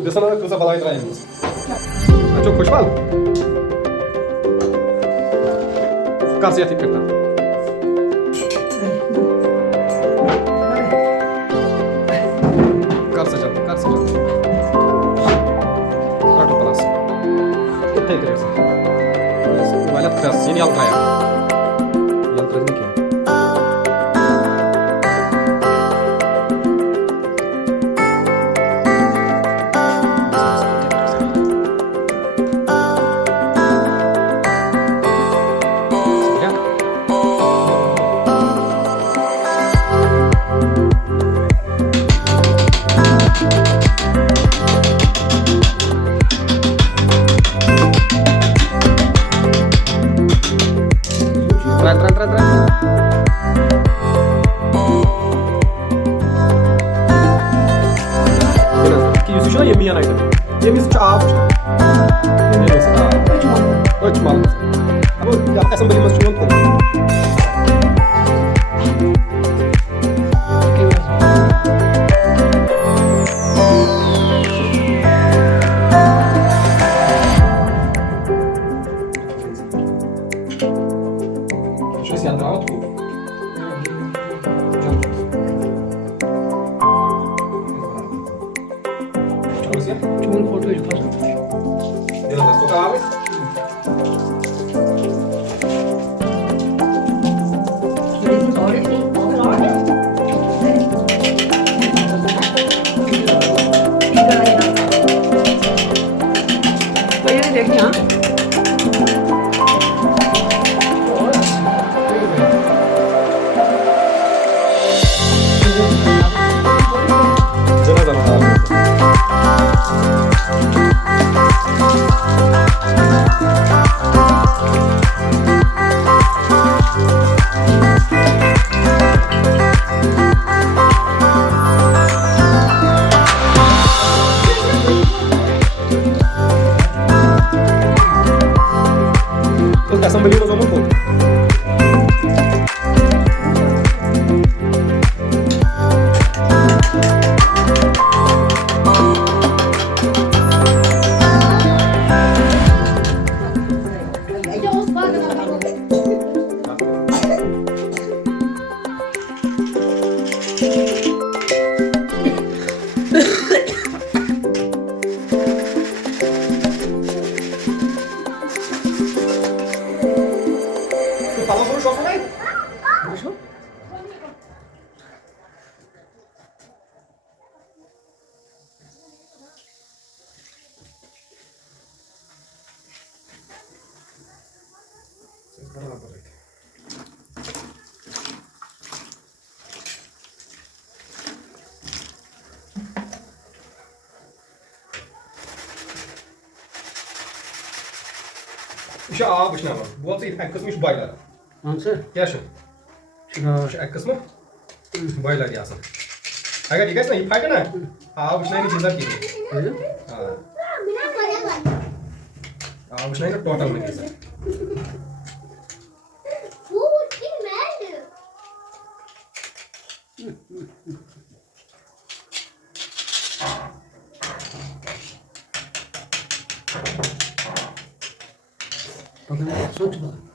Desana kıza balay dırayımız. Çok hoş mal. Kasya tikirta. Karsa canım, karsa canım. Kartı parası. Kitle ediyorsun. Malat kras, yeni yaltraya. Yaltraya ki. Tren. Ki yüzü şuna yemin yanaydı. Yemin sıçı ağabey. Neyse ağabey. Ölçmalı. Ama yapasın bilmez şunu unutma. Şurası yandı ama bu. 좋은 꼴도 일파서 Yanında sokağa abi. 얘는 내기야? Cenazem abi. Terus beli sama pun. Fala sobre o shopping aí. 무슨? İşte ağa başına var. Bu atı ilk kısmı iş baylar. Nasıl? Yaşın. Şuna İşte ek kısmı baylar yazın. Agar dikkat na ipay kana ağa başına ini Gezar ki. öyle? Ağa başına ini total में Gezar. Bakın sonuç bak.